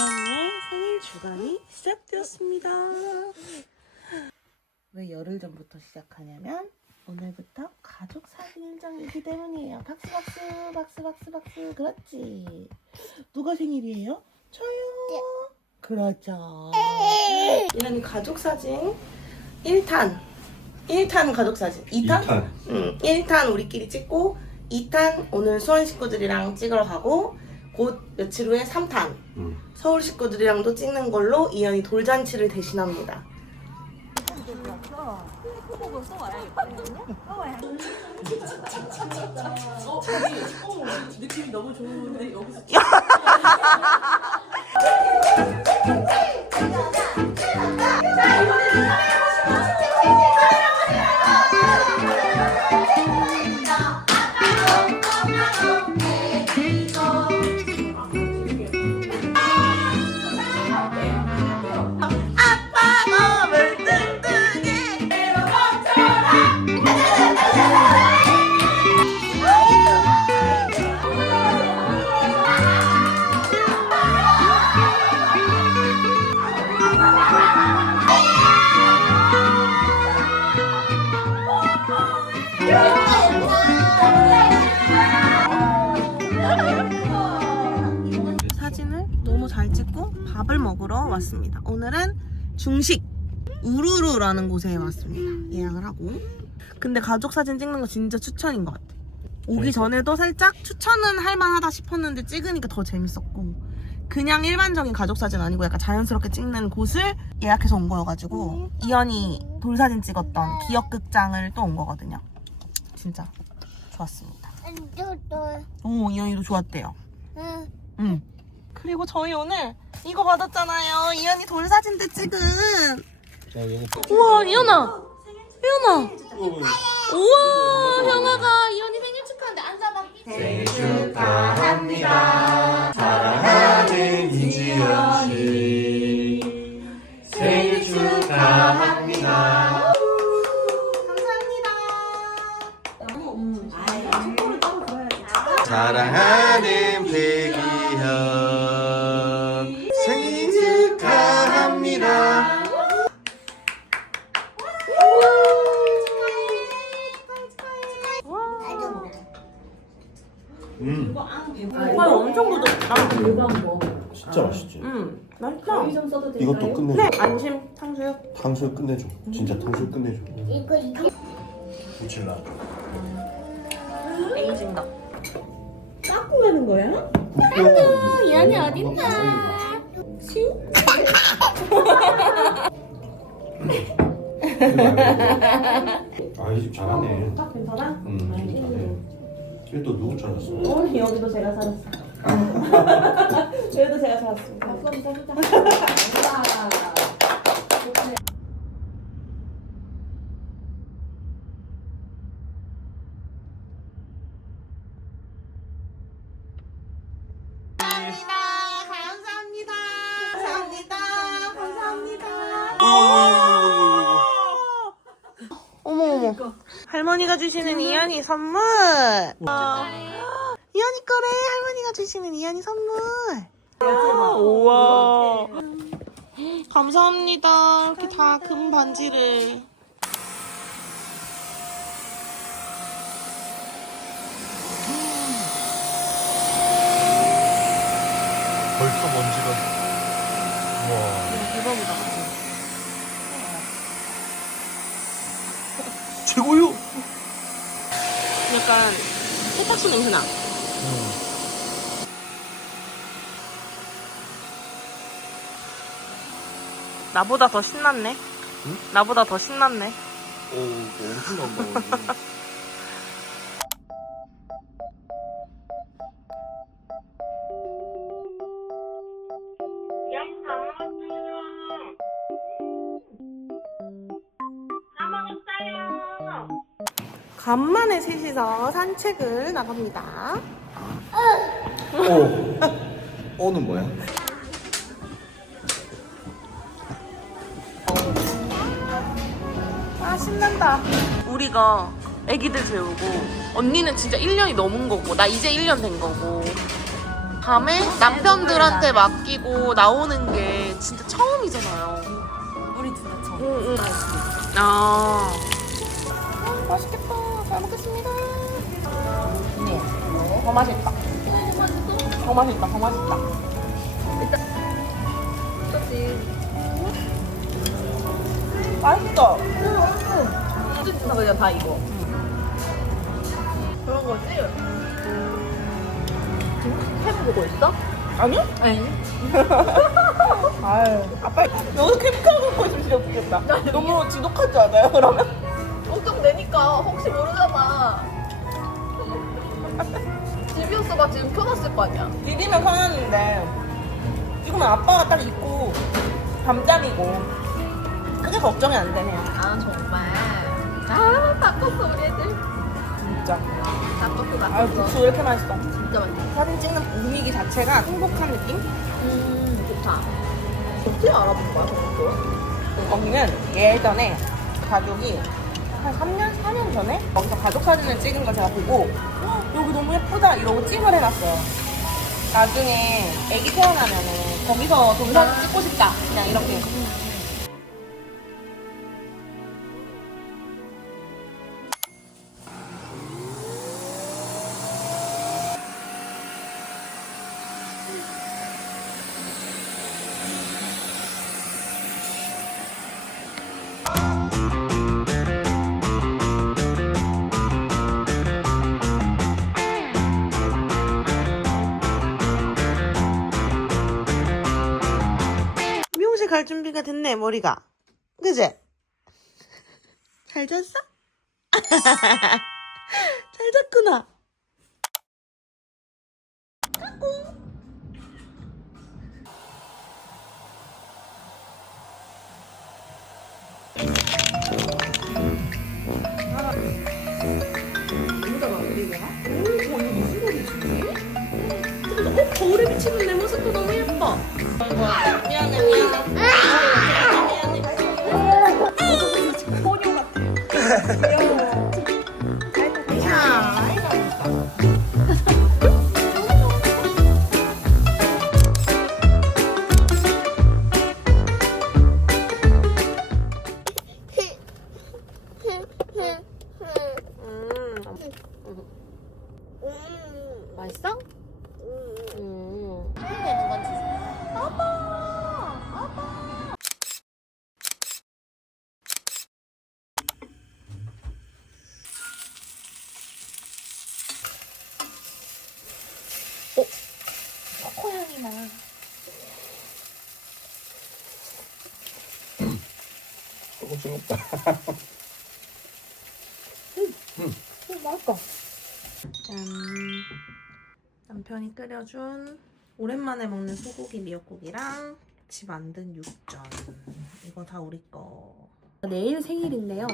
이현이의 생일 주간이 시작되었습니다. 왜 열흘 전부터 시작하냐면 오늘부터 가족 사진 일정이기 때문이에요. 박수 박수 박수 박수 박수 그렇지. 누가 생일이에요? 저요. 그렇죠. 이현이 가족 사진 1탄 1탄 가족 사진 2탄? 2탄. 응, 1탄 우리끼리 찍고 2탄 오늘 수원 식구들이랑 찍으러 가고 곧 며칠 후에 3탄 응. 서울 식구들이랑도 찍는 걸로 이현이 돌잔치를 대신합니다. 느낌이 너무 좋은데 여기서 Oh, 왔습니다. 오늘은 중식 우루루라는 곳에 왔습니다. 예약을 하고. 근데 가족 사진 찍는 거 진짜 추천인 것 같아. 오기 전에도 살짝 추천은 할 만하다 싶었는데 찍으니까 더 재밌었고 그냥 일반적인 가족 사진 아니고 약간 자연스럽게 찍는 곳을 예약해서 온 거여가지고 이현이 돌사진 찍었던 기억극장을 또 온 거거든요. 진짜 좋았습니다. 오 이현이도 좋았대요. 응. 그리고 저희 오늘 이거 받았잖아요. 이현이 돌 사진 때 찍은. 자, 이거 우와, 이현아. 이현아. 우와, 형아가 이현이 생일 축하한데 앉아봐. 생일 축하합니다. 사랑하는 이지연 씨. 생일 축하합니다. 감사합니다. 사랑하는 백이 부드럽다. 진짜 맛있지. 응, 맛있다. 이것도 끝내줘. 네, 안심 탕수육. 탕수육 끝내줘. 진짜 탕수육 끝내줘. 이거 이거 부칠라. 베이징가. 웃겨. 이현이 어딨나? 아, 이 집 잘하네. 딱 괜찮아? 응, 이집 잘해. 또 누구 찾았어? 어, 여기도 제가 살았어. 여기도 제가 살았습니다. 박수 한번 쳐주자. 감사합니다. 감사합니다. 감사합니다. 감사합니다. 어머 어머. 할머니가 주시는 이현이 선물. 이현이 거래. 할머니가 주시는 이현이 선물. 우와. 감사합니다. 이렇게 다 금 반지를. 벌써 먼지가. 와. 대박이다. 최고요! 약간 세탁소 냄새 나. 나보다 더 신났네. 응? 나보다 더 신났네. 오, 엄청 난다. 간만에 셋이서 산책을 나갑니다. 오. 오는 뭐야? 우리가 애기들 재우고 언니는 진짜 1년이 넘은 거고 나 이제 1년 된 거고 밤에 남편들한테 맡기고 나오는 게 진짜 처음이잖아요. 우리 진짜 처음. 응, 응. 아. 맛있겠다. 잘 먹겠습니다. 네. 더 맛있다. 더 맛있다. 더 맛있다. 맛있어. 진짜 그냥 다 이거. 그런 거지? 해보고 있어? 아니요? 아니. 아유, 아빠 여기서 캠핑카 갖고 있으면 진짜 웃기겠다. 너무 지독하지 않아요, 그러면? 걱정 되니까 혹시 모르잖아. 집이었어가 지금 켜놨을 거 아니야. 비비면 편했는데 지금은 아빠가 딱 있고 밤잠이고 그게 걱정이 안 되네요. 아 정말. 아 바꿨어 우리 애들. 진짜. 바꿨어 아유, 바꿨어. 국수 왜 이렇게 맛있어? 진짜 맛있어. 사진 찍는 분위기 자체가 행복한 느낌? 음 좋다. 어떻게 알아본 거야 저것도? 거기는 예전에 가족이 한 3년, 4년 전에 거기서 가족 사진을 찍은 걸 제가 보고 "헉, 여기 너무 예쁘다 이러고 찜을 해놨어요. 나중에 애기 태어나면은 거기서 동사진 찍고 싶다. 그냥 이렇게. 갈 준비가 됐네, 머리가. 그제? 잘 잤어? 잘 잤구나. 거울에 조금 싱겁다. 음, 맛있다. 짠. 남편이 끓여준 오랜만에 먹는 소고기 미역국이랑 같이 만든 육전. 이거 다 우리 거. 내일 생일인데요.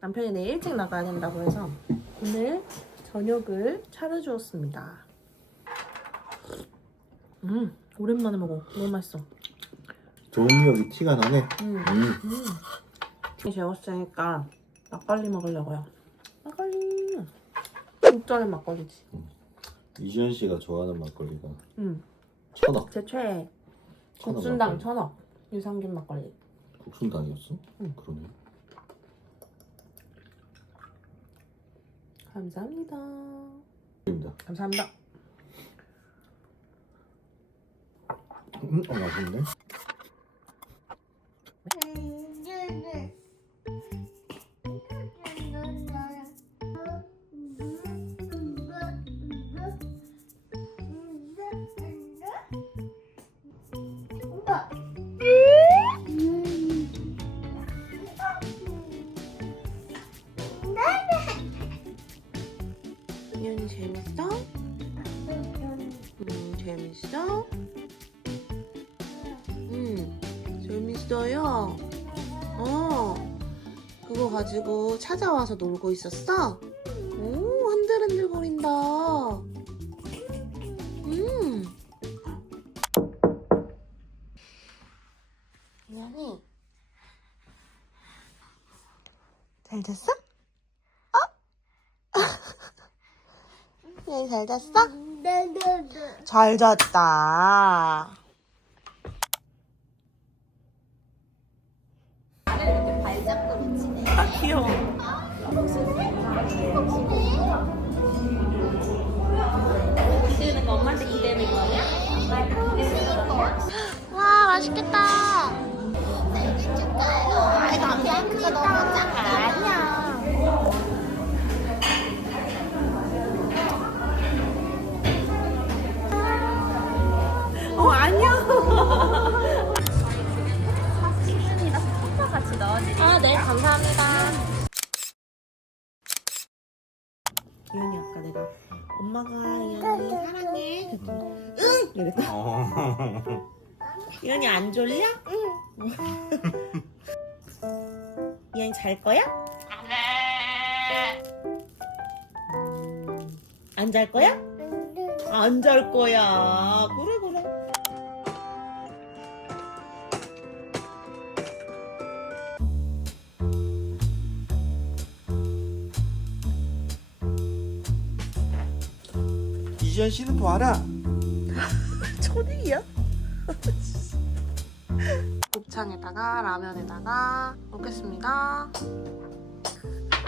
남편이 내일 일찍 나가야 된다고 해서 오늘 저녁을 차려주었습니다. 음, 오랜만에 먹어. 너무 맛있어. 좋은 미역이 티가 나네. 음. 음. 음. 재웠으니까 막걸리 먹으려고요. 막걸리. 육전은 막걸리지. 이지현 씨가 좋아하는 막걸리가 음. 천억. 제 최애. 천억 국순당 막걸리. 천억. 유산균 막걸리. 국순당이었어? 응. 그러네. 감사합니다. 입니다. 감사합니다. 음, 어, 맛있네. 이현이 가지고 찾아와서 놀고 있었어? 오, 흔들흔들거린다. 음. 미안해. 잘 잤어? 어? 잘 잤어? 네, 네, 네. 잘 잤다. 귀여워. 기대는 거 엄마한테 기대는 거야? 와 맛있겠다. 생일 안돼 그거 너무 네 감사합니다. 이현이 아까 내가 엄마가 이현이 사랑해. 응. 이랬다. 어. 이현이 안 졸려? 응. 이현이 잘 거야? 안 잘 거야? 안 잘 거야. 그래 지연 씨는 봐라. 초딩이야? 곱창에다가 라면에다가 먹겠습니다.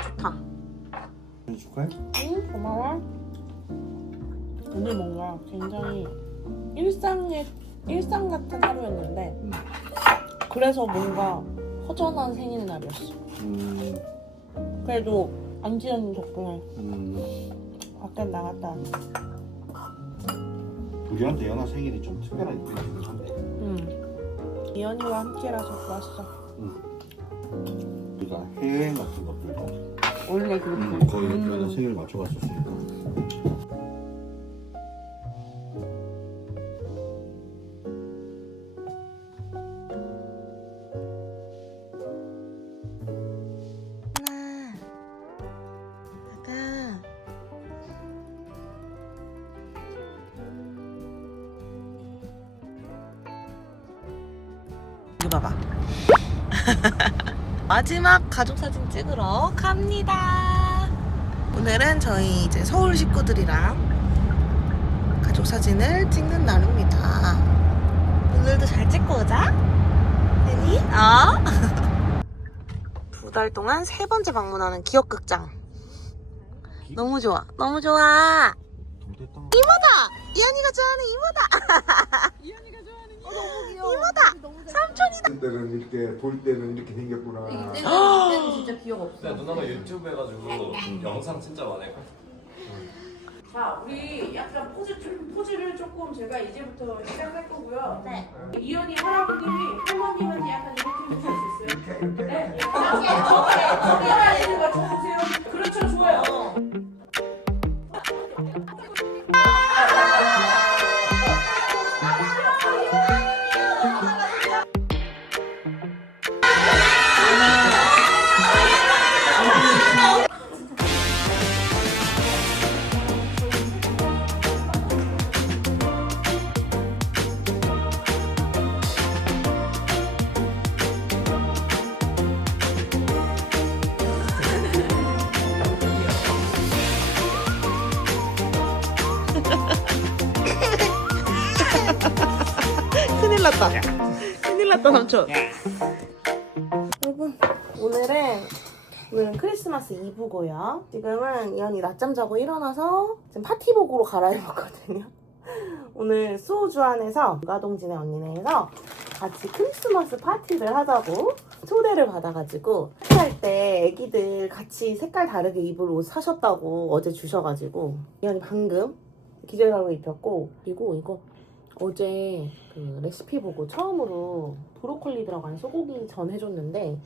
좋다. 축하해. 응, 고마워. 오늘 뭔가 굉장히 일상의 일상 같은 하루였는데 그래서 뭔가 허전한 생일 날이었어. 음, 그래도 안지연 덕분에 음. 밖에 나갔다 왔네. 우리한테 연하 생일이 좀 특별한 의미가 한데. 응. 이현이와 함께라서 좋았어. 우리가 해외여행 같은 것들도 원래 그렇게. 음, 거의 연하 생일 맞춰갔었으니까. 이거 봐봐. 마지막 가족 사진 찍으러 갑니다. 오늘은 저희 이제 서울 식구들이랑 가족 사진을 찍는 날입니다. 오늘도 잘 찍고 오자. 괜히? 어? 두 달 동안 세 번째 방문하는 기억극장. 너무 좋아. 너무 좋아. 이모다! 이현이가 좋아하는 이모다! 너무 귀여워. 이모다! 삼촌이다! 때는 이렇게 볼 때는 이렇게 생겼구나. 이때는 진짜 기억 없어. 네, 누나가 유튜브 해가지고 영상 진짜 많아요. 자, 우리 약간 포즈 좀- 포즈를 조금 제가 이제부터 시작할 거고요. 네. 이현이 할아버님이 할머님한테 약간 이렇게 해주실 수 있어요? 이렇게. 네. 저기, 저기 하시는 거 좋으세요? 그렇죠, 좋아요. 큰일 났다, 삼촌. 여러분, 오늘은, 오늘은 크리스마스 이브고요. 지금은 이현이 낮잠 자고 일어나서 지금 파티복으로 갈아입었거든요. 오늘 수호주 안에서 가동진의 언니네에서 같이 크리스마스 파티를 하자고 초대를 받아가지고 파티할 때 애기들 같이 색깔 다르게 입을 옷 사셨다고 어제 주셔가지고 이현이 방금 기절가루 입혔고 그리고 이거 어제 그 레시피 보고 처음으로 브로콜리 들어간 소고기 전 해줬는데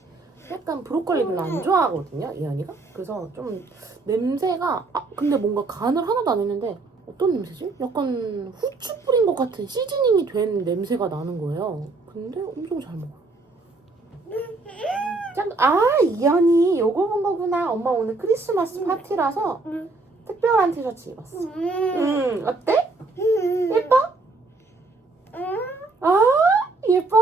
약간 브로콜리 별로 안 좋아하거든요 이현이가? 그래서 좀 냄새가 아 근데 뭔가 간을 하나도 안 했는데 어떤 냄새지? 약간 후추 뿌린 것 같은 시즈닝이 된 냄새가 나는 거예요. 근데 엄청 잘 먹어요. 짠! 아 이현이 요거 본 거구나. 엄마 오늘 크리스마스 파티라서 특별한 티셔츠 입었어. 음 어때? 예뻐? 아 예뻐?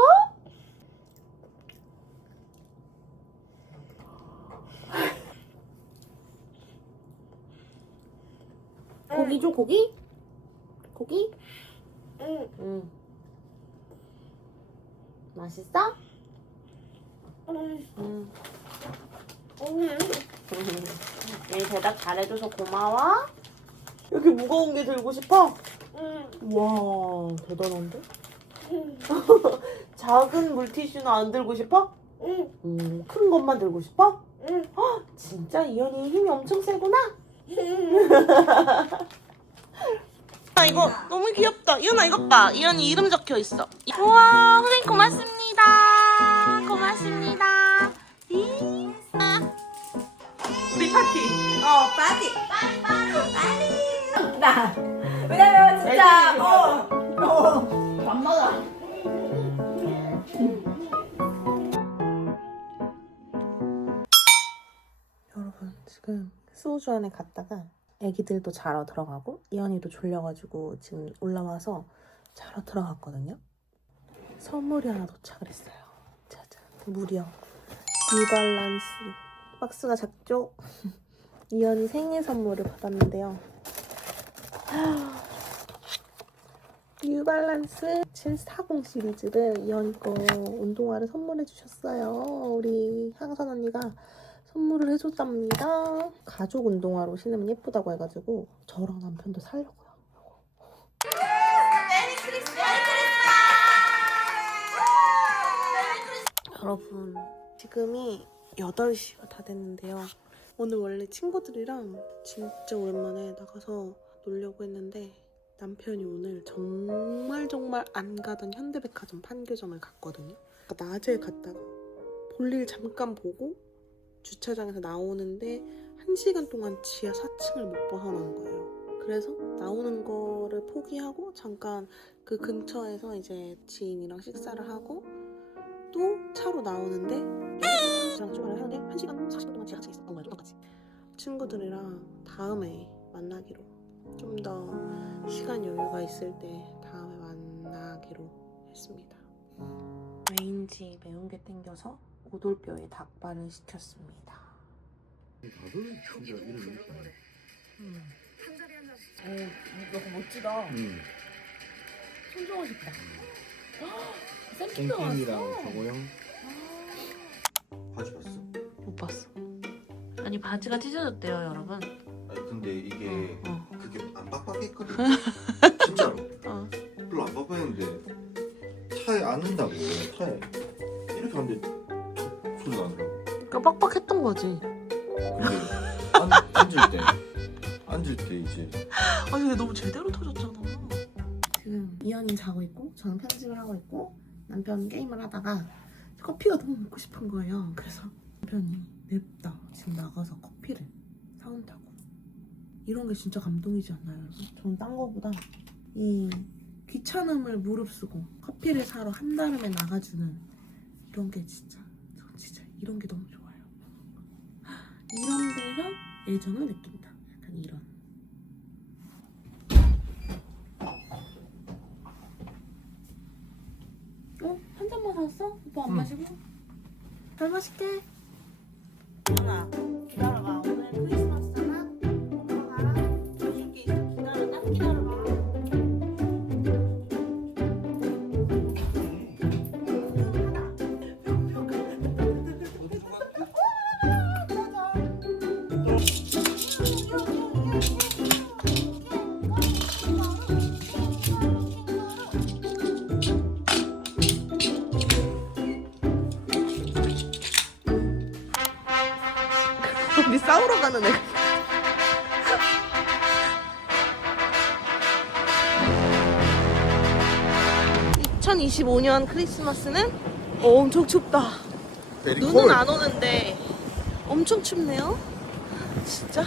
고기 줘 고기? 고기? 응. 응. 맛있어? 응. 얘 대답 잘해줘서 고마워. 이렇게 무거운 게 들고 싶어? 와 대단한데? 작은 물티슈는 안 들고 싶어? 응. 큰 것만 들고 싶어? 응. 진짜 이현이 힘이 엄청 세구나? 아 이거 너무 귀엽다. 이현아 이것 봐. 이현이 이름 적혀 있어. 우와 선생님 고맙습니다. 고맙습니다. 이. 우리 파티. 어 파티 나 왜냐면 진짜 어어밥 먹어 여러분 지금 소주 안에 갔다가 애기들도 자러 들어가고 이현이도 졸려가지고 지금 올라와서 자러 들어갔거든요. 선물이 하나 도착을 했어요. 짜잔 무려 뉴발란스 박스가 작죠? 이현이 생일 선물을 받았는데요. 뉴발란스 740 시리즈를 이현이 거 운동화를 선물해 주셨어요. 우리 향선 언니가 선물을 해줬답니다. 가족 운동화로 신으면 예쁘다고 해가지고 저랑 남편도 살려고요. 여러분 지금이 8시가 다 됐는데요. 오늘 원래 친구들이랑 진짜 오랜만에 나가서 놀려고 했는데 남편이 오늘 정말 정말 안 가던 현대백화점 판교점을 갔거든요. 낮에 갔다가 볼일 잠깐 보고 주차장에서 나오는데 한 시간 동안 지하 4층을 못 벗어난 거예요. 그래서 나오는 거를 포기하고 잠깐 그 근처에서 이제 지인이랑 식사를 하고 또 차로 나오는데 여기서 주차장 출발을 하는데 한 시간 40분 동안 지하 4층에 있었던 거예요. 똑같이. 친구들이랑 다음에 만나기로 좀 더 시간 여유가 있을 때 다음에 만나기로 했습니다. 왜인지 매운 게 땡겨서 오돌뼈에 닭발을 시켰습니다. 다들 진짜 이름이 있다. 너무 멋지다 응. 손정호 싶다 땡땡이랑 정호영 바지 봤어? 못 봤어. 아니 바지가 찢어졌대요, 여러분. 아니 근데 이게 어. 그게 안 빡빡했거든. 진짜로. 어. 별로 안 빡빡했는데 차에 앉는다고 차에 이렇게 하는데 툭 소리 나더라고. 그러니까 빡빡했던 거지. 근데 앉, 앉을 때 앉을 때 이제 아니 근데 너무 제대로 터졌잖아. 지금 이현이 자고 있고 저는 편집을 하고 있고 남편 게임을 하다가 커피가 너무 먹고 싶은 거예요. 그래서 남편이 냅다 지금 나가서 커피를 사온다고. 이런 게 진짜 감동이지 않나요? 여러분? 저는 딴 거보다 이 귀찮음을 무릅쓰고 커피를 사러 한달음에 나가주는 이런 게 진짜 이런 게 너무 좋아요. 이런 데서 애정을 느낀다. 약간 이런. 어? 한 잔만 사왔어? 오빠 안 마시고? 잘 마실게. 연아, 우리 싸우러 가는 애. 2025년 크리스마스는 어, 엄청 춥다. 눈은 안 오는데 엄청 춥네요. 진짜.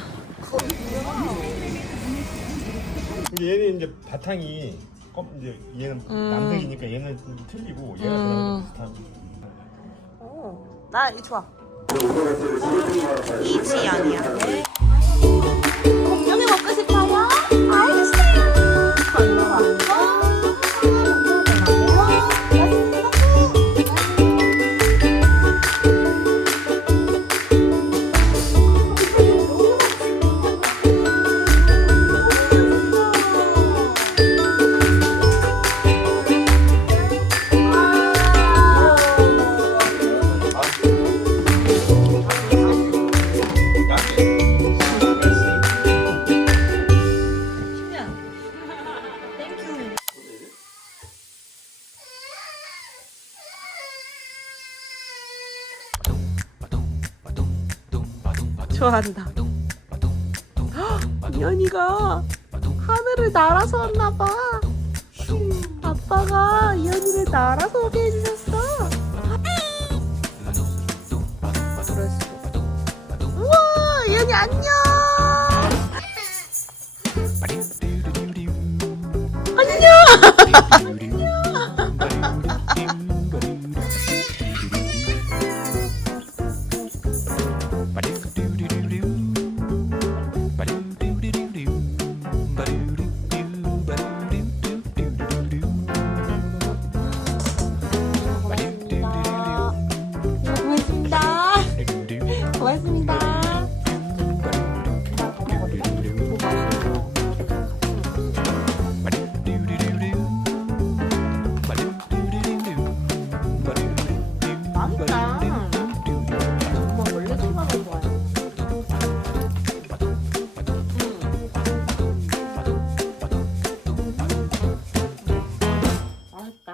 근데 얘는 이제 바탕이 껌 이제 얘는 음. 남색이니까 얘는 좀 틀리고 얘가 음. 비슷하고. 어, 나이 좋아. 이지연이야. 좋아한다. 헉, 이현이가 하늘을 날아서 왔나봐. 아빠가 이현이를 날아서 오게 해주셨어. 우와, 이현이 안녕. 고맙